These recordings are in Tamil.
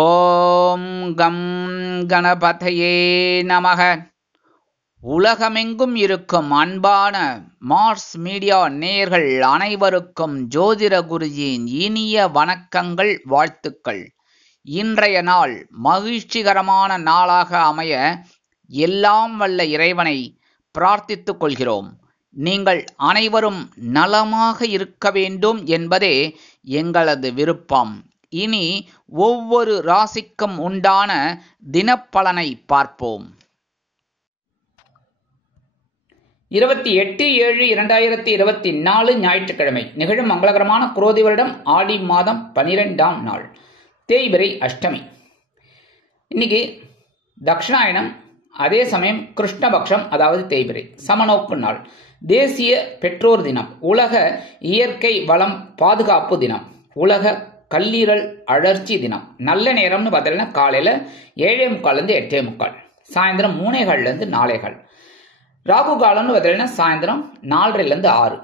ஓம் கம் கணபதையே நமக. உலகமெங்கும் இருக்கும் அன்பான மார்ஸ் மீடியா நேயர்கள் அனைவருக்கும் ஜோதிட குருஜியின் இனிய வணக்கங்கள், வாழ்த்துக்கள். இன்றைய நாள் மகிழ்ச்சிகரமான நாளாக அமைய எல்லாம் வல்ல இறைவனை பிரார்த்தித்துக் கொள்கிறோம். நீங்கள் அனைவரும் நலமாக இருக்க வேண்டும் என்பதே எங்களது விருப்பம். இனி ஒவ்வொரு ராசிக்கும் உண்டான தினப்பலனை பார்ப்போம். 28/7/2024 ஞாயிற்றுக்கிழமை நிகழும் மங்களகரமான குரோதி வருடம் ஆடி மாதம் 12ஆம் நாள், தேய்பிறை அஷ்டமி. இன்னைக்கு தக்ஷணாயனம், அதே சமயம் கிருஷ்ணபக்ஷம், அதாவது தேய்பிறை சமநோக்கு நாள். தேசிய பெற்றோர் தினம், உலக இயற்கை வளம் பாதுகாப்பு தினம், உலக கல்லீரல் அழற்சி தினம். நல்ல நேரம்னு பார்த்தீங்கன்னா காலையில் 7:45 8:45, சாயந்தரம் 3:15 4:15. ராகு காலம்னு பார்த்தீங்கன்னா சாயந்தரம் 4:30 6.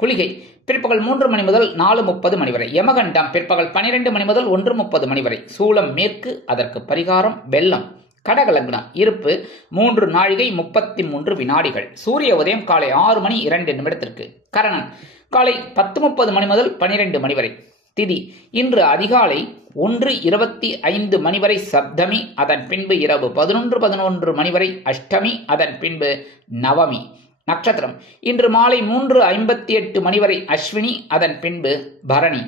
குளிகை பிற்பகல் 3 மணி முதல் 4:30 மணி வரை. யமகண்டம் பிற்பகல் 12 மணி முதல் 1:30 மணி வரை. சூலம் மேற்கு, அதற்கு பரிகாரம் வெள்ளம். கடக லக்னம், இருப்பு 3 நாழிகை 33 வினாடிகள். சூரிய உதயம் காலை 6 மணி 2 நிமிடத்திற்கு. கரணன் காலை 10:30 மணி முதல் 12 மணி வரை. திதி இன்று அதிகாலை 1:25 மணி வரை சப்தமி, அதன் பின்பு இரவு 11:11 மணி வரை அஷ்டமி, அதன் பின்பு நவமி. நட்சத்திரம் இன்று மாலை 3:58 மணி வரை அஸ்வினி, அதன் பின்பு பரணி.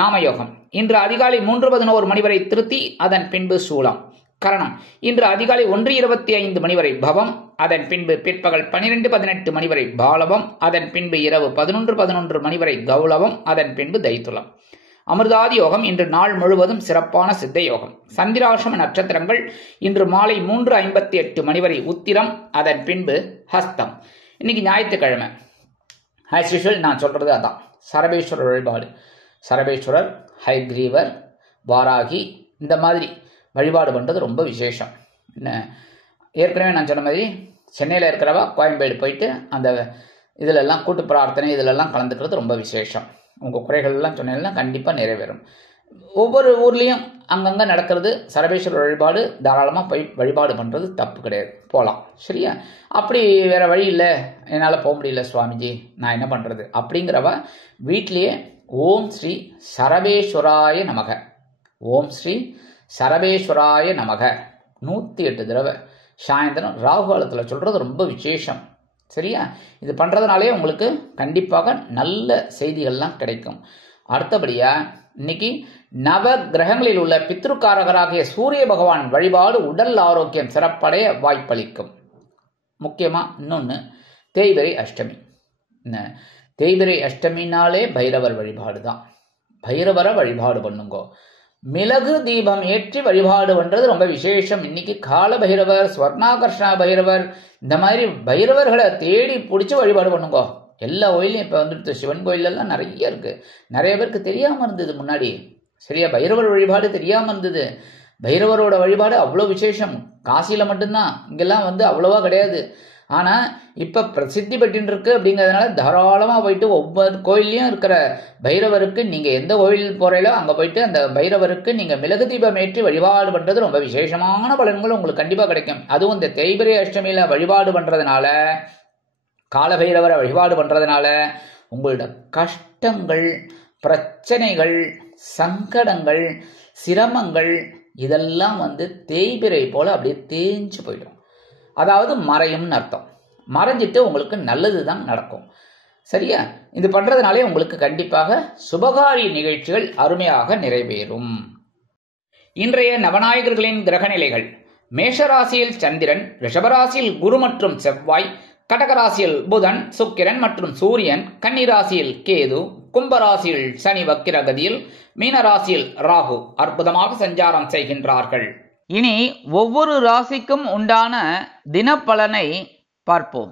நாமயோகம் இன்று அதிகாலை 3:11 மணி வரை திருத்தி, அதன் பின்பு சூலம். கரணம் இன்று அதிகாலை 1:25 மணி வரை பவம், அதன் பின்பு பிற்பகல் 12:18 மணி வரை பாலவம், அதன் பின்பு இரவு 11:11 மணி வரை கௌளவம், அதன் பின்பு தைத்துளம். அமிர்தாதி யோகம் இன்று நாள் முழுவதும் சிறப்பான சித்த யோகம். சந்திராசிரம நட்சத்திரங்கள் இன்று மாலை 3:58 மணி வரை உத்திரம், அதன் பின்பு ஹஸ்தம். இன்னைக்கு ஞாயிற்றுக்கிழமை. ஆஸ் யூஷுவல் நான் சொல்றது அதான், சரபேஸ்வரர் வழிபாடு. சரபேஸ்வரர், ஹைகிரீவர், வாராகி, இந்த மாதிரி வழிபாடு பண்ணுறது ரொம்ப விசேஷம். என்ன, ஏற்கனவே நான் சொன்ன மாதிரி சென்னையில் இருக்கிறவா கோயம்பேடு போயிட்டு அந்த இதிலெல்லாம் கூட்டு பிரார்த்தனை இதிலெல்லாம் கலந்துக்கிறது ரொம்ப விசேஷம். உங்கள் குறைகள்லாம் சொன்னீங்கன்னா கண்டிப்பாக நிறைவேறும். ஒவ்வொரு ஊர்லேயும் அங்கங்கே நடக்கிறது சரபேஸ்வரர் வழிபாடு. தாராளமாக போய் வழிபாடு பண்ணுறது தப்பு கிடையாது, போகலாம். சரியா? அப்படி வேறு வழி இல்லை, என்னால் போக முடியல சுவாமிஜி, நான் என்ன பண்ணுறது அப்படிங்கிறவ வீட்லேயே ஓம் ஸ்ரீ சரபேஸ்வராய நமக, ஓம் ஸ்ரீ சரபேஸ்வராய நமக 108 தடவை சாயந்தரம் ராகு காலத்தில் சொல்கிறது ரொம்ப விசேஷம். சரியா? இது பண்ணுறதுனாலே உங்களுக்கு கண்டிப்பாக நல்ல செய்திகள்லாம் கிடைக்கும். அடுத்தபடியாக இன்னைக்கு நவ கிரகங்களில் உள்ள பித்ருக்காரகராகிய சூரிய பகவான் வழிபாடு உடல் ஆரோக்கியம் சிறப்படைய வாய்ப்பளிக்கும். முக்கியமாக இன்னொன்று தேய்பிறை அஷ்டமி. தேய்பிறை அஷ்டமினாலே பைரவர் வழிபாடு தான். பைரவரை வழிபாடு பண்ணுங்கோ. மிளகு தீபம் ஏற்றி வழிபாடு பண்ணுறது ரொம்ப விசேஷம். இன்னைக்கு கால பைரவர், ஸ்வர்ணாகர்ஷ்ணா பைரவர், இந்த மாதிரி பைரவர்களை தேடி பிடிச்சி வழிபாடு பண்ணுங்கோ. எல்லா கோயிலையும் இப்போ வந்துடுது. சிவன் கோயிலெல்லாம் நிறைய இருக்கு. நிறைய பேருக்கு தெரியாமல் இருந்தது முன்னாடி. சரியா? பைரவர் வழிபாடு தெரியாமல் இருந்தது. பைரவரோட வழிபாடு அவ்வளோ விசேஷம். காசியில் மட்டும்தான், இங்கெல்லாம் அவ்வளோவா கிடையாது. ஆனால் இப்போ பிரசித்தி பெற்றுன்னு இருக்கு. அப்படிங்கிறதுனால தாராளமாக போயிட்டு ஒவ்வொரு கோயிலையும் இருக்கிற பைரவருக்கு நீங்கள் எந்த கோயில் போகிறீங்களோ அங்கே போயிட்டு அந்த பைரவருக்கு நீங்கள் மிளகு தீபம் ஏற்றி வழிபாடு பண்ணுறது ரொம்ப விசேஷமான பலன்கள் உங்களுக்கு கண்டிப்பாக கிடைக்கும். அதுவும் இந்த தேய்பிறை அஷ்டமியில் வழிபாடு பண்ணுறதுனால, கால பைரவரை வழிபாடு பண்ணுறதுனால உங்களோட கஷ்டங்கள், பிரச்சனைகள், சங்கடங்கள், சிரமங்கள் இதெல்லாம் தேய்பிறை போல் அப்படியே தேஞ்சு போயிடும். அதாவது மறையும்னு அர்த்தம். மறைஞ்சிட்டு உங்களுக்கு நல்லது தான் நடக்கும். சரியா? இது பண்றதுனாலே உங்களுக்கு கண்டிப்பாக சுபகாரிய நிகழ்ச்சிகள் அருமையாக நிறைவேறும். இன்றைய நவநாயகர்களின் கிரகநிலைகள்: மேஷராசியில் சந்திரன், ரிஷபராசியில் குரு மற்றும் செவ்வாய், கடகராசியில் புதன், சுக்கிரன் மற்றும் சூரியன், கன்னிராசியில் கேது, கும்பராசியில் சனி வக்கிரகதியில், மீனராசியில் ராகு அற்புதமாக சஞ்சாரம் செய்கின்றார்கள். இனி ஒவ்வொரு ராசிக்கும் உண்டான தினப்பலனை பார்ப்போம்.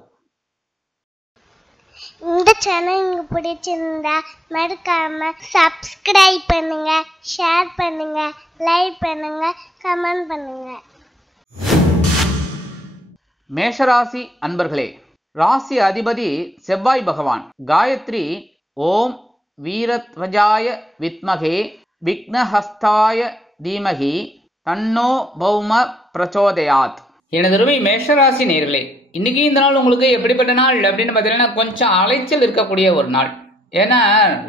இந்த சேனல் உங்களுக்கு பிடிச்சிருந்தா மறக்காம சப்ஸ்கிரைப் பண்ணுங்க, ஷேர் பண்ணுங்க, லைக் பண்ணுங்க, கமெண்ட் பண்ணுங்க. மேஷராசி அன்பர்களே, ராசி அதிபதி செவ்வாய் பகவான். காயத்ரி ஓம் வீரத்வஜாய வித்மகே விக்னஹஸ்தாய தீமஹி தன்னோ பௌம பிரச்சோதயாத். எனதருமை மேஷராசி நேயர்களே, இன்னைக்கு இந்த நாள் உங்களுக்கு எப்படிப்பட்ட நாள் அப்படின்னு பார்த்தீங்கன்னா கொஞ்சம் அலைச்சல் இருக்கக்கூடிய ஒரு நாள். ஏன்னா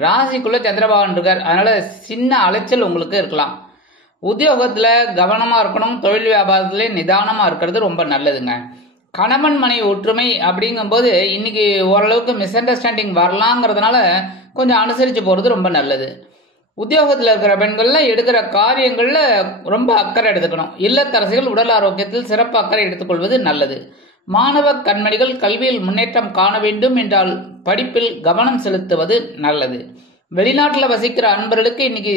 ராசிக்குள்ள சந்திரபகவான் இருக்கார், அதனால சின்ன அலைச்சல் உங்களுக்கு இருக்கலாம். உத்தியோகத்துல கவனமா இருக்கணும், தொழில் வியாபாரத்துல நிதானமா இருக்கிறது ரொம்ப நல்லதுங்க. கணவன் மனை ஒற்றுமை அப்படிங்கும்போது இன்னைக்கு ஓரளவுக்கு மிஸ் அண்டர்ஸ்டாண்டிங் வரலாங்கிறதுனால கொஞ்சம் அனுசரித்து போகிறது ரொம்ப நல்லது. உத்தியோகத்தில் இருக்கிற பெண்கள்ல எடுக்கிற காரியங்களில் ரொம்ப அக்கறை எடுத்துக்கணும். இல்லத்தரசிகள் உடல் ஆரோக்கியத்தில் சிறப்பு அக்கறை எடுத்துக்கொள்வது நல்லது. மாணவ கண்மணிகள் கல்வியில் முன்னேற்றம் காண வேண்டும் என்றால் படிப்பில் கவனம் செலுத்துவது நல்லது. வெளிநாட்டில் வசிக்கிற அன்பர்களுக்கு இன்னைக்கு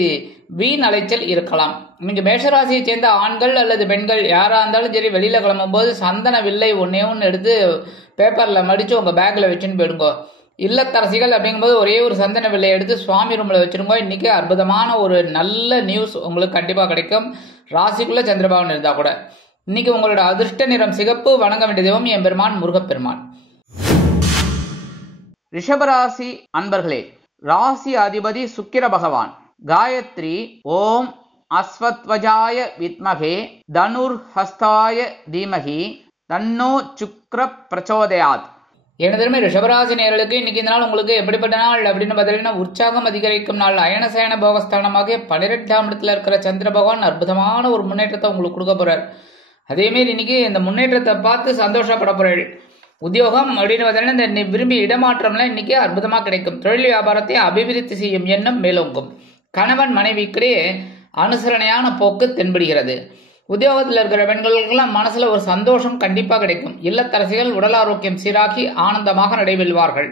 வீண் அலைச்சல் இருக்கலாம். நீங்க மேஷராசியை சேர்ந்த ஆண்கள் அல்லது பெண்கள் யாரா இருந்தாலும் சரி, வெளியில கிளம்பும் போது சந்தன வில்லை ஒன்னே ஒன்று எடுத்து பேப்பர்ல மடிச்சு உங்க பேக்ல வச்சுன்னு போயிடுங்க. இல்லத்தரசிகள் அப்படிங்கும்போது ஒரே ஒரு சந்தன வில்லை எடுத்து சுவாமி ரூம்ல வச்சிருங்க. இன்னைக்கு அற்புதமான ஒரு நல்ல நியூஸ் உங்களுக்கு கண்டிப்பா கிடைக்கும். ராசிக்குள்ள சந்திரபகவான் இருந்தா கூட. இன்னைக்கு உங்களோட அதிர்ஷ்ட நிறம் சிகப்பு. வணங்க வேண்டிய தெய்வம் எம்பெருமான் முருகப்பெருமான். ரிஷபராசி அன்பர்களே, ராசி அதிபதி சுக்கிர பகவான். காயத்ரி ஓம் அஸ்வத்வஜாய வித்மகே தனுர்ஹஸ்தாய தீமகி தன்னோ சுக்ர பிரச்சோதயாத். எனதருமை ரிஷபராசி நேயர்களுக்கு இன்னைக்கு இந்த நாள் உங்களுக்கு எப்படிப்பட்ட நாள் அப்படின்னு பார்த்தீங்கன்னா உற்சாகம் அதிகரிக்கும் நாள். அயனசயன போகஸ்தானமாக 12ஆம் இடத்துல இருக்கிற சந்திர பகவான் அற்புதமான ஒரு முன்னேற்றத்தை உங்களுக்கு கொடுக்க போறார். அதேமாரி இன்னைக்கு இந்த முன்னேற்றத்தை பார்த்து சந்தோஷப்பட போறாள். உத்தியோகம் அப்படின்னு பார்த்தீங்கன்னா இந்த விரும்பி இடமாற்றம்லாம் இன்னைக்கு அற்புதமாக கிடைக்கும். தொழில் வியாபாரத்தை அபிவிருத்தி செய்யும் எண்ணம் மேலோங்கும். கணவன் மனைவிக்கிடையே அனுசரணையான போக்கு தென்படுகிறது. உத்தியோகத்தில் இருக்கிற பெண்களுக்கெல்லாம் மனசுல ஒரு சந்தோஷம் கண்டிப்பா கிடைக்கும். இல்லத்தரசிகள் உடல் ஆரோக்கியம் சீராகி ஆனந்தமாக நடைபெறுவார்கள்.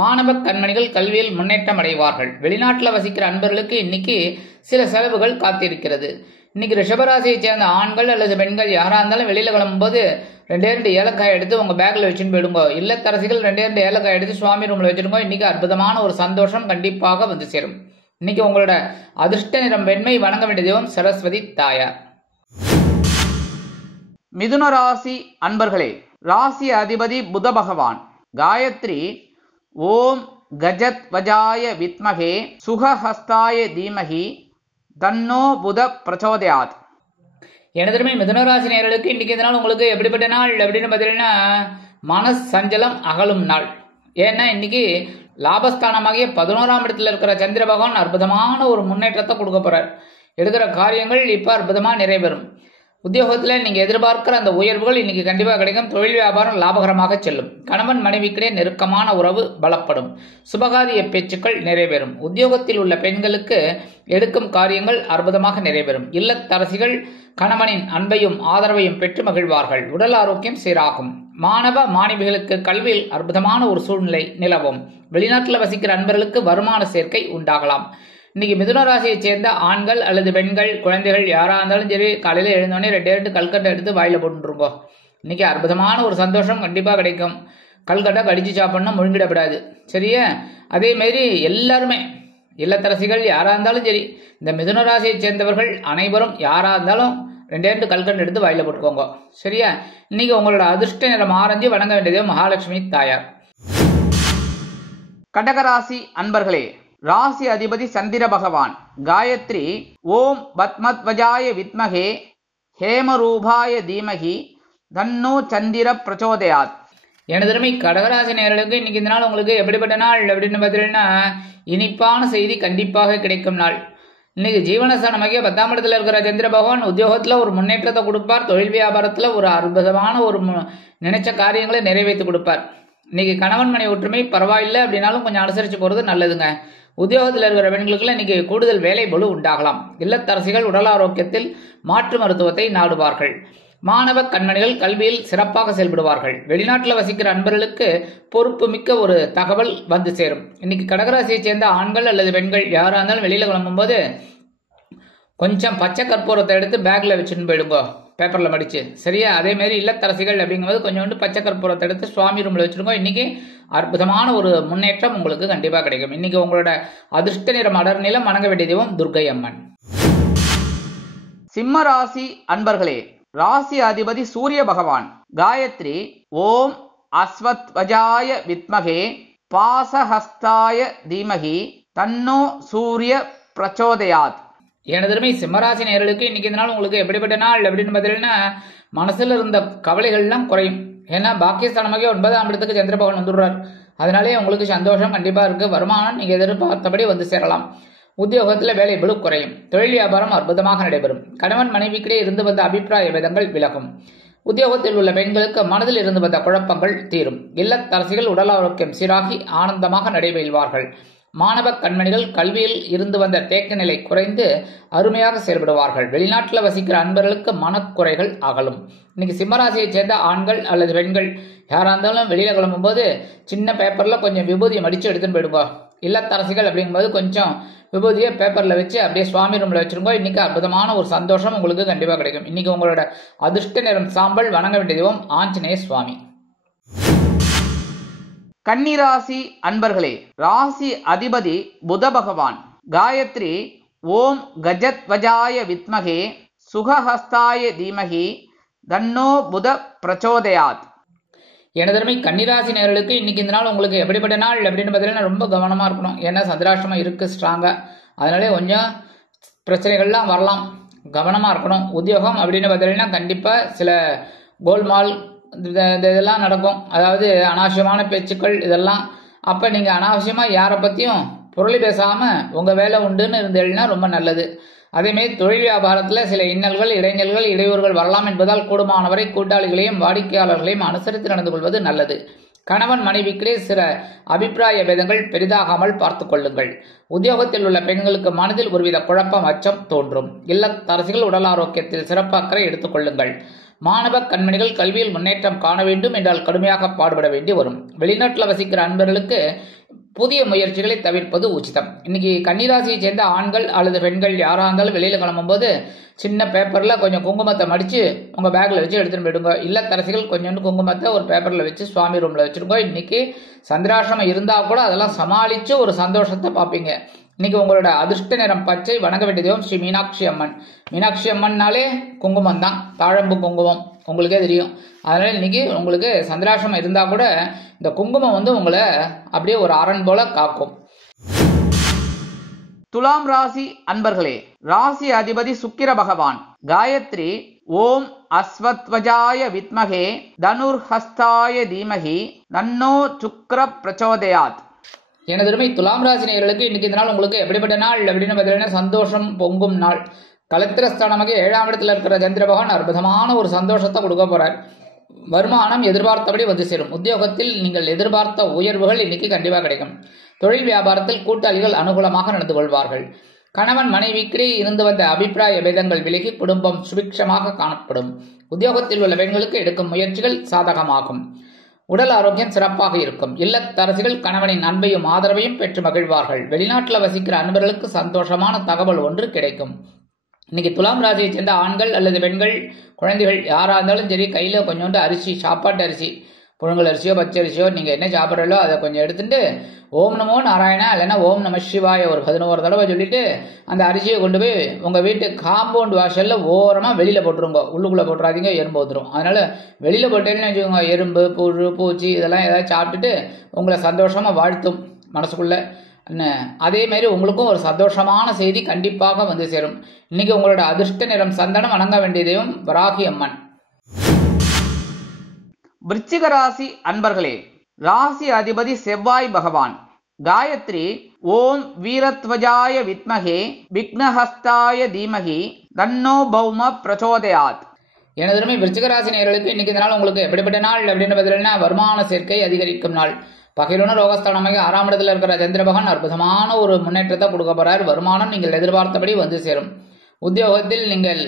மாணவ கண்மணிகள் கல்வியில் முன்னேற்றம் அடைவார்கள். வெளிநாட்டில் வசிக்கிற அன்பர்களுக்கு இன்னைக்கு சில செலவுகள் காத்திருக்கிறது. இன்னைக்கு ரிஷபராசியை சேர்ந்த ஆண்கள் அல்லது பெண்கள் யாரா இருந்தாலும் வெளியில கிளம்பும் போது 2 ஏலக்காய் எடுத்து உங்க பேக்ல வச்சுன்னு போயிடுங்க. இல்லத்தரசிகள் 2 ஏலக்காய் எடுத்து சுவாமி ரூம்ல வச்சிருங்க. இன்னைக்கு அற்புதமான ஒரு சந்தோஷம் கண்டிப்பாக வந்து சேரும். இன்னைக்கு உங்களோட அதிர்ஷ்ட நிறம் வெண்மை. வணங்க வேண்டிய தெய்வம் சரஸ்வதி தாயார். மிதுன ராசி அன்பர்களே, ராசி அதிபதி புத பகவான். காயத்ரி ஓம் கஜத் வஜாய வித்மகே சுகஹஸ்தாய தீமகி தன்னோ புத பிரச்சோதயாத். எனதருமை மிதுனராசி நேயர்களுக்கு இன்னைக்கு இந்த நாள் உங்களுக்கு எப்படிப்பட்ட நாள் அப்படின்னு பார்த்தீங்கன்னா மனச சஞ்சலம் அகலும் நாள். ஏன்னா இன்னைக்கு லாபஸ்தானமாகிய 11ஆம் இடத்துல இருக்கிற சந்திர பகவான் அற்புதமான ஒரு முன்னேற்றத்தை கொடுக்க போறார். எடுக்கிற காரியங்கள் இப்ப அற்புதமா நிறைவேறும். உத்தியோகத்தில் நீங்க எதிர்பார்க்கிற அந்த உயர்வுகள் இன்னைக்கு கண்டிப்பாக கிடைக்கும். தொழில் வியாபாரம் லாபகரமாக செல்லும். கணவன் மனைவிக்கிடையே நெருக்கமான உறவு பலப்படும். சுபகாரிய பேச்சுக்கள் நிறைவேறும். உத்தியோகத்தில் உள்ள பெண்களுக்கு எடுக்கும் காரியங்கள் அற்புதமாக நிறைவேறும். இல்லத்தரசிகள் கணவனின் அன்பையும் ஆதரவையும் பெற்று மகிழ்வார்கள். உடல் ஆரோக்கியம் சீராகும். மாணவ மாணவிகளுக்கு கல்வியில் அற்புதமான ஒரு சூழ்நிலை நிலவும். வெளிநாட்டில் வசிக்கிற அன்பர்களுக்கு வருமான சேர்க்கை உண்டாகலாம். இன்னைக்கு மிதுன ராசியை சேர்ந்த ஆண்கள் அல்லது பெண்கள் குழந்தைகள் யாரா இருந்தாலும் சரி, காலையில எழுந்தோடனே 2 கல்கட்டை எடுத்து வாயில போட்டுருங்கோ. இன்னைக்கு அற்புதமான ஒரு சந்தோஷம் கண்டிப்பா கிடைக்கும். கல்கட்டை கடிச்சு சாப்பிடணும், முழுங்கிடப்படாது. சரியா? அதே மாதிரி எல்லாருமே இல்லத்தரசிகள் யாரா இருந்தாலும் சரி, இந்த மிதுன ராசியை சேர்ந்தவர்கள் அனைவரும் யாரா இருந்தாலும் 2 கல்கட்டை எடுத்து வாயில போட்டுக்கோங்க. சரியா? இன்னைக்கு உங்களோட அதிர்ஷ்ட நிறம் ஆரஞ்சு. வணங்க வேண்டியது மகாலட்சுமி தாயார். கடகராசி அன்பர்களே, ராசி அதிபதி சந்திர பகவான். காயத்ரி ஓம் பத்மத்வஜாய வித்மகே ஹேமரூபாய தீமகி தன்னோ சந்திர பிரச்சோதயாத். எனதருமை கடகராசி நேயர்களுக்கு இன்னைக்கு இந்த நாள் உங்களுக்கு எப்படிப்பட்ட நாள் அப்படின்னு பார்த்தீங்கன்னா இனிப்பான செய்தி கண்டிப்பாக கிடைக்கும் நாள். இன்னைக்கு ஜீவனஸ்தானமாகிய 10ஆம் இடத்துல இருக்கிற சந்திர பகவான் உத்தியோகத்துல ஒரு முன்னேற்றத்தை கொடுப்பார். தொழில் வியாபாரத்துல ஒரு அற்புதமான ஒரு நினைச்ச காரியங்களை நிறைவேற்றி கொடுப்பார். இன்னைக்கு கணவன் மனை ஒற்றுமை பரவாயில்லை அப்படின்னாலும் கொஞ்சம் அனுசரிச்சு போறது நல்லதுங்க. உத்தியோகத்தில் இருக்கிற பெண்களுக்குள்ள இன்னைக்கு கூடுதல் வேலை பளு உண்டாகலாம். இல்லத்தரசிகள் உடல் ஆரோக்கியத்தில் மாற்று மருத்துவத்தை நாடுவார்கள். மாணவ கண்மணிகள் கல்வியில் சிறப்பாக செயல்படுவார்கள். வெளிநாட்டில் வசிக்கிற அன்பர்களுக்கு பொறுப்பு மிக்க ஒரு தகவல் வந்து சேரும். இன்னைக்கு கடகராசியை சேர்ந்த ஆண்கள் அல்லது பெண்கள் யாரா இருந்தாலும் வெளியில கிளம்பும் போது கொஞ்சம் பச்சை கற்பூரத்தை எடுத்து பேக்ல வச்சுன்னு போயிடுங்க, பேப்பர்ல மடிச்சு. சரியா? அதே மாதிரி இல்லத்தரசிகள் அப்படிங்கும்போது கொஞ்சோண்டு பச்சை கற்பூரத்தை எடுத்து சுவாமி ரூம்ல வச்சிருங்க. இன்னைக்கு அற்புதமான ஒரு முன்னேற்றம் உங்களுக்கு கண்டிப்பா கிடைக்கும். இன்னைக்கு உங்களோட அதிர்ஷ்ட நிறம் அடர் நிலம். வணங்க வேண்டிய தெய்வம் துர்க்கை அம்மன். சிம்ம ராசி அன்பர்களே, ராசி அதிபதி சூரிய பகவான். காயத்ரி ஓம் அஸ்வத்வஜாய வித்மகே பாசஹஸ்தாய தீமகி தன்னோ சூரிய பிரச்சோதயாத். எனதருமை சிம்மராசி நேயர்களுக்கு இன்னைக்கு இந்த நாள் உங்களுக்கு எப்படிப்பட்ட நாள் அப்படின்னு பார்த்தீங்கன்னா, மனசுல இருந்த கவலைகள் எல்லாம் குறையும். ஏன்னா பாக்கியஸ்தானமாக 9ஆம் இடத்துக்கு சந்திர பகவான் வந்துடுறார். அதனாலே உங்களுக்கு சந்தோஷம் கண்டிப்பா இருக்கு. வருமானம் நீங்க எதிர்பார்த்தபடி வந்து சேரலாம். உத்தியோகத்துல வேலை பளு குறையும். தொழில் வியாபாரம் அற்புதமாக நடைபெறும். கணவன் மனைவிக்கிடையே இருந்து வந்த அபிப்பிராய பேதங்கள் விலகும். உத்தியோகத்தில் உள்ள பெண்களுக்கு மனதில் இருந்து வந்த குழப்பங்கள் தீரும். இல்லத்தரசிகள் உடல் ஆரோக்கியம் சீராகி ஆனந்தமாக நடைபெறுவார்கள். மாணவ கண்மணிகள் கல்வியில் இருந்து வந்த தேக்க நிலை குறைந்து அருமையாக செயல்படுவார்கள். வெளிநாட்டில் வசிக்கிற அன்பர்களுக்கு மனக்குறைகள் அகலும். இன்னைக்கு சிம்மராசியை சேர்ந்த ஆண்கள் அல்லது பெண்கள் யாரா இருந்தாலும் வெளியில கிளம்பும் போது சின்ன பேப்பர்ல கொஞ்சம் விபூதியை மடிச்சு எடுத்துன்னு போயிடுங்க. இல்லத்தரசிகள் அப்படிங்கும்போது கொஞ்சம் விபூதியை பேப்பர்ல வச்சு அப்படியே சுவாமி ரூம்ல வச்சிருங்க. இன்னைக்கு அற்புதமான ஒரு சந்தோஷம் உங்களுக்கு கண்டிப்பா கிடைக்கும். இன்னைக்கு உங்களோட அதிர்ஷ்ட நிறம் சாம்பல். வணங்க வேண்டிய தெய்வம் ஆஞ்சநேய சுவாமி. கன்னிராசி அன்பர்களே, ராசி அதிபதி புத பகவான். காயத்ரி ஓம் கஜத்வஜாய வித்மகே சுகஹஸ்தாய தீமகி தன்னோ புத பிரச்சோதயாத். எனதருமை கன்னிராசி நேயர்களுக்கு இன்னைக்கு இந்த நாள் உங்களுக்கு எப்படிப்பட்ட நாள் அப்படின்னு பார்த்தீங்கன்னா ரொம்ப கவனமா இருக்கணும். ஏன்னா சந்திராஷ்டமம் இருக்கு ஸ்ட்ராங்கா. அதனாலே கொஞ்சம் பிரச்சனைகள்லாம் வரலாம். கவனமா இருக்கணும். உத்தியோகம் அப்படின்னு பார்த்தீங்கன்னா கண்டிப்பா சில கோல்மால் இதெல்லாம் நடக்கும். அதாவது அனாவசியமான பேச்சுக்கள் இதெல்லாம். அப்ப நீங்க அனாவசியமா யாரை பத்தியும் பொருளை பேசாம உங்க வேலை உண்டுன்னு இருந்தீங்கன்னா ரொம்ப நல்லது. அதேமாதிரி தொழில் வியாபாரத்துல சில இன்னல்கள் இடைஞ்சல்கள் இடையூறுகள் வரலாம் என்பதால் கூடுமானவரை கூட்டாளிகளையும் வாடிக்கையாளர்களையும் அனுசரித்து நடந்து கொள்வது நல்லது. கணவன் மனைவிக்கிடையே சில அபிப்பிராய பேதங்கள் பெரிதாகாமல் பார்த்து கொள்ளுங்கள். உத்தியோகத்தில் உள்ள பெண்களுக்கு மனதில் ஒருவித குழப்பம் அச்சம் தோன்றும். இல்லத்தரசிகள் உடல் ஆரோக்கியத்தில் சிறப்பு அக்கறை எடுத்துக் கொள்ளுங்கள். மாணவ கண்மணிகள் கல்வியில் முன்னேற்றம் காண வேண்டும் என்றால் கடுமையாக பாடுபட வேண்டி வரும். வெளிநாட்டில் வசிக்கிற அன்பர்களுக்கு புதிய முயற்சிகளை தவிர்ப்பது உச்சிதம். இன்னைக்கு கன்னிராசியை சேர்ந்த ஆண்கள் அல்லது பெண்கள் யாரா இருந்தாலும் வெளியில கிளம்பும் போது சின்ன பேப்பர்ல கொஞ்சம் குங்குமத்தை மடிச்சு உங்க பேக்ல வச்சு எடுத்துட்டு போயிடுங்க. இல்லத்தரசிகள் கொஞ்சோண்டு குங்குமத்தை ஒரு பேப்பர்ல வச்சு சுவாமி ரூம்ல வச்சிருக்கோம். இன்னைக்கு சந்திராசிரமம் இருந்தா கூட அதெல்லாம் சமாளிச்சு ஒரு சந்தோஷத்தை பார்ப்பீங்க. இன்னைக்கு உங்களோட அதிர்ஷ்ட நிறம் பச்சை. வணங்க வேண்டிய தெய்வம் ஸ்ரீ மீனாட்சி அம்மன். மீனாட்சி அம்மன்னாலே குங்குமம் தான், தாழம்பு குங்குமம் உங்களுக்கே தெரியும். அதனால இன்னைக்கு உங்களுக்கு சந்திராசிரமம் இருந்தா கூட இந்த குங்குமம் உங்களை அப்படியே ஒரு அரண் போல காக்கும். துலாம் ராசி அன்பர்களே, ராசி அதிபதி சுக்கிர பகவான். காயத்ரி ஓம் அஸ்வத்வஜாய வித்மகே தனுர்ஹஸ்தாய தீமகி தன்னோ சுக்ர பிரச்சோதயாத். எனதருமை துலாம் ராசி நேயர்களுக்கு இன்னைக்கு இந்த நாள் உங்களுக்கு எப்படிப்பட்ட நாள் அப்படின்னு பார்த்தீங்கன்னா சந்தோஷம் பொங்கும் நாள். கலத்திரஸ்தானமாக 7ஆம் இடத்துல இருக்கிற சந்திர பகவான் அற்புதமான ஒரு சந்தோஷத்தை கொடுக்க போறார். வருமானம் எதிர்பார்த்தபடி வந்து சேரும். உத்தியோகத்தில் நீங்கள் எதிர்பார்த்த உயர்வுகள் இன்னைக்கு கண்டிப்பாக கிடைக்கும். தொழில் வியாபாரத்தில் கூட்டாளிகள் அனுகூலமாக நடந்து கொள்வார்கள். கணவன் மனைவிக்கிடையே இருந்து வந்த அபிப்பிராய பேதங்கள் விலகி குடும்பம் சுபிக்ஷமாக காணப்படும். உத்தியோகத்தில் உள்ள பெண்களுக்கு எடுக்கும் முயற்சிகள் சாதகமாகும். உடல் ஆரோக்கியம் சிறப்பாக இருக்கும். இல்லத்தரசிகள் கணவனின் அன்பையும் ஆதரவையும் பெற்று மகிழ்வார்கள். வெளிநாட்டில் வசிக்கிற அன்பர்களுக்கு சந்தோஷமான தகவல் ஒன்று கிடைக்கும். இன்னைக்கு துலாம் ராசியை சேர்ந்த ஆண்கள் அல்லது பெண்கள் குழந்தைகள் யாரா இருந்தாலும் சரி கையில கொஞ்சோண்டு அரிசி, சாப்பாட்டு அரிசி, புழுங்கல் அரிசியோ பச்சை அரிசியோ நீங்க என்ன சாப்பிட்றீங்களோ அதை கொஞ்சம் எடுத்துட்டு ஓம் நமோ நாராயணா இல்லைன்னா ஓம் நம சிவாய ஒரு 11 தடவை சொல்லிட்டு அந்த அரிசியை கொண்டு போய் உங்க வீட்டு காம்பவுண்ட் வாசல்ல ஓரமா வெளியில போட்டுருங்க. உள்ளுக்குள்ள போட்டுறாதீங்க, எறும்பு வந்துடும். அதனால வெளியில போட்டேன்னு வச்சுக்கோங்க, எறும்பு புழு பூச்சி இதெல்லாம் ஏதாவது சாப்பிட்டுட்டு உங்களை சந்தோஷமா வாழ்த்தும் மனசுக்குள்ள. அதே மாதிரி உங்களுக்கும் ஒரு சந்தோஷமான செய்தி கண்டிப்பாக வந்து சேரும். இன்னைக்கு உங்களோட அதிர்ஷ்ட நிறம் சந்தனம். வணங்க வேண்டிய தெய்வம் வராகி அம்மன். விருச்சிக ராசி அன்பர்களே, ராசி அதிபதி செவ்வாய் பகவான். காயத்ரி ஓம் வீரத்வஜாய வித்மகே விக்னஹஸ்தாய தீமகி தன்னோ பௌம பிரச்சோதயாத். எனதருமை விருச்சிக ராசி நேயர்களுக்கு இன்னைக்கு இந்த நாள் உங்களுக்கு எப்படிப்பட்ட நாள் அப்படின்னு பார்த்தீங்கன்னா வருமான சேர்க்கை அதிகரிக்கும் நாள். பகிர்வுன ரோகஸ்தானமாக 6ஆம் இடத்துல இருக்கிற சந்திர பகவான் அற்புதமான ஒரு முன்னேற்றத்தை கொடுக்க போறார். வருமானம் நீங்கள் எதிர்பார்த்தபடி வந்து சேரும். உத்தியோகத்தில் நீங்கள்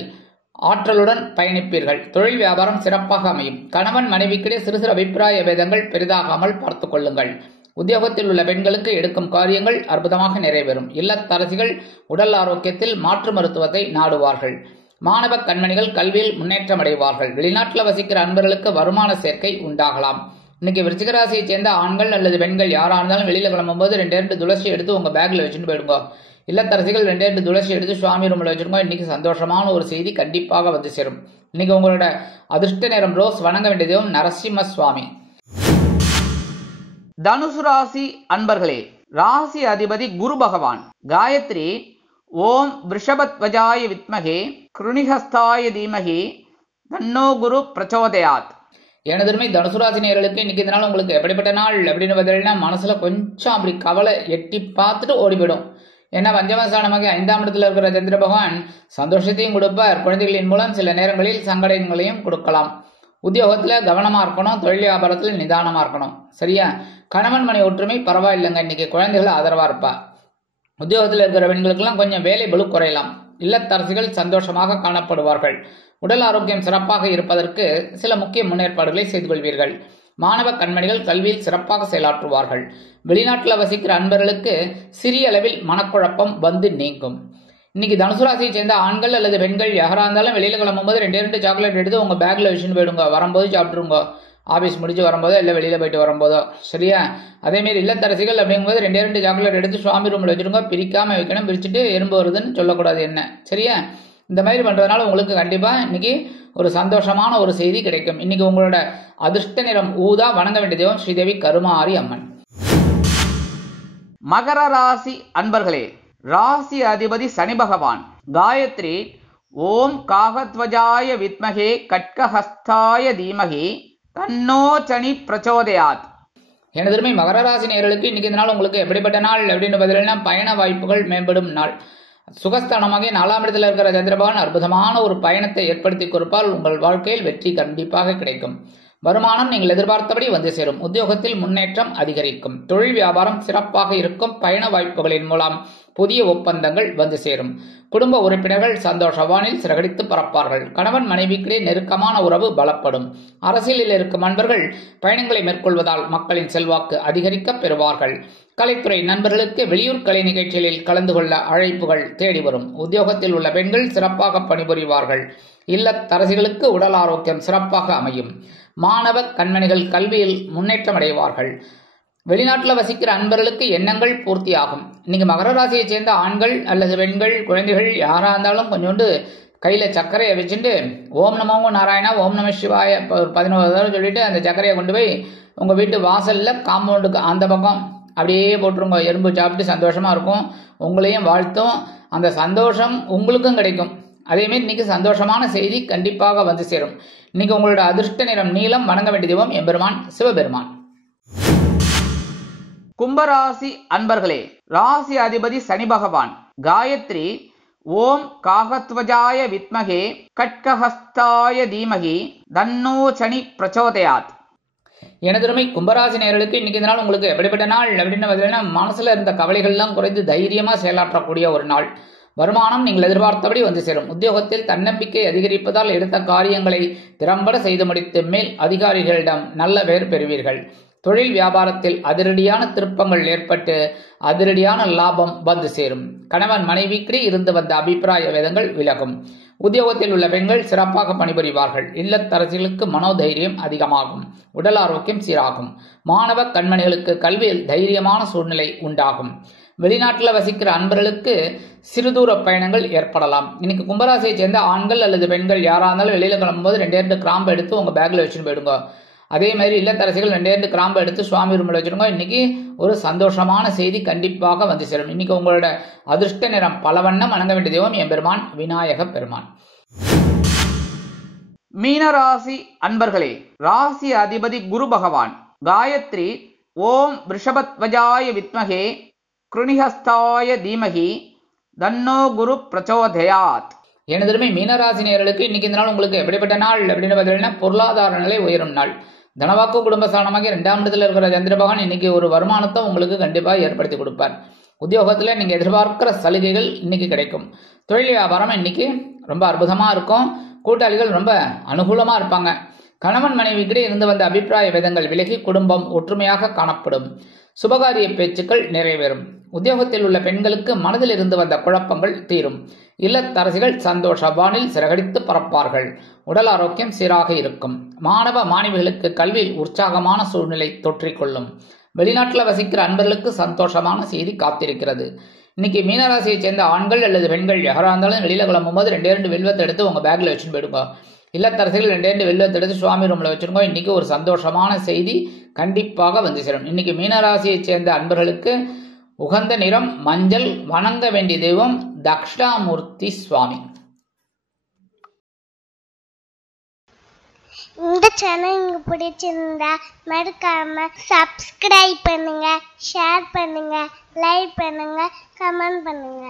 ஆற்றலுடன் பயணிப்பீர்கள். தொழில் வியாபாரம் சிறப்பாக அமையும். கணவன் மனைவிக்கிடையே சிறு சிறு அபிப்பிராய பேதங்கள் பெரிதாகாமல் பார்த்து கொள்ளுங்கள். உத்தியோகத்தில் உள்ள பெண்களுக்கு எடுக்கும் காரியங்கள் அற்புதமாக நிறைவேறும். இல்லத்தரசிகள் உடல் ஆரோக்கியத்தில் மாற்று மருத்துவத்தை நாடுவார்கள். மாணவ கண்மணிகள் கல்வியில் முன்னேற்றம் அடைவார்கள். வெளிநாட்டில் வசிக்கிற அன்பர்களுக்கு வருமான சேர்க்கை உண்டாகலாம். இன்னைக்கு விருச்சிக ராசியை சேர்ந்த ஆண்கள் அல்லது பெண்கள் யாரா இருந்தாலும் வெளியில கிளம்பும் போது 2 துளசி எடுத்து உங்க பேக்ல வச்சுட்டு போயிடுங்க. இல்லத்தரசிகள் 2 துளசி எடுத்து சுவாமி ரூம்ல வச்சிருக்கோம். இன்னைக்கு சந்தோஷமான ஒரு செய்தி கண்டிப்பாக வந்து சேரும். இன்னைக்கு உங்களோட அதிர்ஷ்ட நேரம் ரோஸ். வணங்க வேண்டிய தெய்வம் நரசிம்ம சுவாமி. தனுசு ராசி அன்பர்களே, ராசி அதிபதி குரு பகவான். காயத்ரி ஓம் விருஷபத்வஜாய வித்மகே கிருணிஹஸ்தாய தீமகி தன்னோ குரு பிரச்சோதயாத். எனதுமே தனுசு ராசி நேயர்களுக்கு இன்னைக்கு இந்த நாள் உங்களுக்கு எப்படிப்பட்ட நாள் அப்படின்னு பார்த்தீங்கன்னா மனசுல கொஞ்சம் அப்படி கவலை எட்டி பார்த்துட்டு ஓடிவிடும். ஏன்னா பஞ்சமஸ்தானமாக 5ஆம் இடத்துல இருக்கிற சந்திர பகவான் சந்தோஷத்தையும் கொடுப்பார், குழந்தைகளின் மூலம் சில நேரங்களில் சங்கடங்களையும் கொடுக்கலாம். உத்தியோகத்துல கவனமா இருக்கணும், தொழில் வியாபாரத்துல நிதானமா இருக்கணும். சரியா? கணவன் மனை ஒற்றுமை பரவாயில்லைங்க, இன்னைக்கு குழந்தைகள் ஆதரவா இருப்பா. உத்தியோகத்தில் இருக்கிற பெண்களுக்கெல்லாம் கொஞ்சம் வேலை பளு குறையலாம். இல்லத்தரசிகள் சந்தோஷமாக காணப்படுவார்கள். உடல் ஆரோக்கியம் சிறப்பாக இருப்பதற்கு சில முக்கிய முன்னேற்பாடுகளை செய்து கொள்வீர்கள். மாணவ கண்மணிகள் கல்வியில் சிறப்பாக செயலாற்றுவார்கள். வெளிநாட்டில் வசிக்கிற அன்பர்களுக்கு சிறிய அளவில் மனக்குழப்பம் வந்து நீங்கும். இன்னைக்கு தனுசு ராசியை சேர்ந்த ஆண்கள் அல்லது பெண்கள் யாரா இருந்தாலும் வெளியில கிளம்பும்போது 2 சாக்லேட் எடுத்து உங்க பேக்ல வச்சுன்னு போயிடுங்க. வரும்போது சாப்பிட்டுருங்க, ஆபீஸ் முடிச்சு வரும்போதோ இல்லை வெளியில போயிட்டு வரும்போதோ. சரியா? அதேமாரி இல்லத்தரசிகள் அப்படிங்கும்போது 2 சாக்லேட் எடுத்து சுவாமி ரூம்ல வச்சிருங்க. பிரிக்காம வைக்கணும், பிரிச்சுட்டு எறும்பு வருதுன்னு சொல்லக்கூடாது. என்ன? சரியா? இந்த மாதிரி பண்றதுனால உங்களுக்கு கண்டிப்பா இன்னைக்கு ஒரு சந்தோஷமான ஒரு செய்தி கிடைக்கும். இன்னைக்கு உங்களோட அதிர்ஷ்ட நிறம் ஊதா. வணங்க வேண்டிய தெய்வம் ஸ்ரீதேவி கருமாரி அம்மன். மகர ராசி அன்பர்களே, ராசி அதிபதி சனி பகவான். காயத்ரி ஓம் காகத்வஜாய வித்மகே கட்கஹஸ்தாய தீமகி தன்னோ சனி பிரச்சோதயாத். எனதுமே மகர ராசி நேயர்களுக்கு இன்னைக்கு இந்த நாள் உங்களுக்கு எப்படிப்பட்ட நாள் அப்படின்னு பதிலா பயண வாய்ப்புகள் மேம்படும் நாள். சுகஸ்தானமாக 4ஆம் இடத்தில் இருக்கிற சந்திரபகவான் அற்புதமான ஒரு பயணத்தை ஏற்படுத்தி கொடுப்பால் உங்கள் வாழ்க்கையில் வெற்றி கண்டிப்பாக கிடைக்கும். வருமானம் நீங்கள் எதிர்பார்த்தபடி வந்து சேரும். உத்தியோகத்தில் முன்னேற்றம் அதிகரிக்கும். தொழில் வியாபாரம் சிறப்பாக இருக்கும். பயண வாய்ப்புகளின் மூலம் புதிய ஒப்பந்தங்கள் வந்து சேரும். குடும்ப உறுப்பினர்கள் சந்தோஷவானில் சிறகடித்து பறப்பார்கள். கணவன் மனைவிக்கிடையே நெருக்கமான உறவு பலப்படும். அரசியலில் இருக்கும் நண்பர்கள் பயணங்களை மேற்கொள்வதால் மக்களின் செல்வாக்கு அதிகரிக்க பெறுவார்கள். கலைத்துறை நண்பர்களுக்கு வெளியூர் கலை நிகழ்ச்சிகளில் கலந்து கொள்ள அழைப்புகள் தேடி வரும். உத்தியோகத்தில் உள்ள பெண்கள் சிறப்பாக பணிபுரிவார்கள். இல்லத்தரசிகளுக்கு உடல் ஆரோக்கியம் சிறப்பாக அமையும். மாணவ கண்மணிகள் கல்வியில் முன்னேற்றம் அடைவார்கள். வெளிநாட்டில் வசிக்கிற அன்பர்களுக்கு எண்ணங்கள் பூர்த்தியாகும். இன்னைக்கு மகர ராசியை சேர்ந்த ஆண்கள் அல்லது பெண்கள் குழந்தைகள் யாரா இருந்தாலும் கொஞ்சோண்டு கையில சர்க்கரையை வச்சுட்டு ஓம் நமோ நாராயணா ஓம் நம சிவாய 11 தடவை சொல்லிட்டு அந்த சர்க்கரையை கொண்டு போய் உங்க வீட்டு வாசல்ல காம்பவுண்டுக்கு அந்த பக்கம் அப்படியே போட்டுருங்க. எறும்பு சாப்பிட்டு சந்தோஷமா இருக்கும். உங்களையும் வாழ்த்தும். அந்த சந்தோஷம் உங்களுக்கும் கிடைக்கும். அதேமாரி இன்னைக்கு சந்தோஷமான செய்தி கண்டிப்பாக வந்து சேரும். இன்னைக்கு உங்களோட அதிர்ஷ்ட நிறம் நீலம். வணங்க வேண்டிய தெய்வம் எம்பெருமான் சிவபெருமான். கும்பராசி அன்பர்களே, ராசி அதிபதி சனி பகவான். காயத்ரி ஓம் காகத்வஜாய வித்மகே கட்கஹஸ்தாய தீமகி தன்னோ சனி பிரச்சோதயாத். எனதுமை கும்பராசி நேயர்களுக்கு இன்னைக்கு இந்த நாள் உங்களுக்கு எப்படிப்பட்ட நாள் அப்படின்னு பார்த்தீங்கன்னா மனசுல இருந்த கவலைகள்லாம் குறைந்து தைரியமா செயலாற்றக்கூடிய ஒரு நாள். வருமானம் நீங்கள் எதிர்பார்த்தபடி வந்து சேரும். உத்தியோகத்தில் தன்னம்பிக்கை அதிகரிப்பதால் எடுத்த காரியங்களை திறம்பட செய்து முடித்து மேல் அதிகாரிகளிடம் நல்ல பெயர் பெறுவீர்கள். தொழில் வியாபாரத்தில் அதிரடியான திருப்பங்கள் ஏற்பட்டு அதிரடியான லாபம் வந்து சேரும். கணவன் மனைவிக்கிடையே இருந்து வந்த அபிப்பிராய வேதங்கள் விலகும். உத்தியோகத்தில் உள்ள பெண்கள் சிறப்பாக பணிபுரிவார்கள். இல்லத்தரசிகளுக்கு மனோதைரியம் அதிகமாகும். உடல் ஆரோக்கியம் சீராகும். மாணவ கண்மணிகளுக்கு கல்வியில் தைரியமான சூழ்நிலை உண்டாகும். வெளிநாட்டில் வசிக்கிற அன்பர்களுக்கு சிறுதூர பயணங்கள் ஏற்படலாம். இன்னைக்கு கும்பராசியை சேர்ந்த ஆண்கள் அல்லது பெண்கள் யாரா இருந்தாலும் வெளியில கிளம்பும்போது 2 கிராம்பு எடுத்து உங்க பேக்ல வச்சுட்டு போயிடுங்க. அதே மாதிரி இல்லத்தரசிகள் 2 கிராம்பு எடுத்து சுவாமி ரூம்ல வச்சிருங்க. இன்னைக்கு ஒரு சந்தோஷமான செய்தி கண்டிப்பாக வந்து சேரும். இன்னைக்கு உங்களோட அதிர்ஷ்ட நிறம் பலவண்ணம். வணங்க வேண்டிய தெய்வம் எம்பெருமான் விநாயக பெருமான். மீனராசி அன்பர்களே, ராசி அதிபதி குரு பகவான். காயத்ரி ஓம் விருஷபத்வஜாய வித்மகே கிருணிஹஸ்தாய தீமகி தன்னோ குரு பிரச்சோதயாத். எனதுமே மீனராசி நேயர்களுக்கு இன்னைக்கு இந்த நாள் உங்களுக்கு எப்படிப்பட்ட நாள் அப்படின்னு பார்த்தீங்கன்னா பொருளாதார நிலை உயரும் நாள். தனவாக்கு குடும்பஸ்தானமாக 2ஆம் இடத்துல இருக்கிற சந்திர பகவான் இன்னைக்கு ஒரு வருமானத்தை உங்களுக்கு கண்டிப்பாக ஏற்படுத்தி கொடுப்பார். உத்தியோகத்தில் நீங்க எதிர்பார்க்கிற சலுகைகள் இன்னைக்கு கிடைக்கும். தொழில் வியாபாரம் இன்னைக்கு ரொம்ப அற்புதமா இருக்கும். கூட்டாளிகள் ரொம்ப அனுகூலமா இருப்பாங்க. கணவன் மனைவிக்கிடையே இருந்து வந்த அபிப்பிராய வேதங்கள் விலகி குடும்பம் ஒற்றுமையாக காணப்படும். சுபகாரிய பேச்சுக்கள் நிறைவேறும். உத்தியோகத்தில் உள்ள பெண்களுக்கு மனதில் இருந்து வந்த குழப்பங்கள் தீரும். இல்லத்தரசிகள் சந்தோஷ வானில் சிறகடித்து பறப்பார்கள். உடல் ஆரோக்கியம் சீராக இருக்கும். மாணவ மாணவிகளுக்கு கல்வியில் உற்சாகமான சூழ்நிலை தொற்றிக்கொள்ளும். வெளிநாட்டில் வசிக்கிற அன்பர்களுக்கு சந்தோஷமான செய்தி காத்திருக்கிறது. இன்னைக்கு மீனராசியை சேர்ந்த ஆண்கள் அல்லது பெண்கள் யாரா இருந்தாலும் வெளியில கிளம்பும் போது 2 வெல்வத்தை எடுத்து உங்க பேக்ல வச்சுட்டு போயிடுங்க. இல்லத்தரசிகள் 2 வெல்வத்தை எடுத்து சுவாமி ரூம்ல வச்சிருங்க. இன்னைக்கு ஒரு சந்தோஷமான செய்தி கண்டிப்பாக வந்து சேரும். இன்னைக்கு மீனராசியை சேர்ந்த அன்பர்களுக்கு உகந்த நிறம் மஞ்சள். வணங்க வேண்டிய தெய்வம் தக்ஷணாமூர்த்தி சுவாமி. இந்த சேனல் உங்களுக்கு பிடிச்சிருந்தா மறக்காம சப்ஸ்கிரைப் பண்ணுங்க, ஷேர் பண்ணுங்க, லைக் பண்ணுங்க, கமெண்ட் பண்ணுங்க.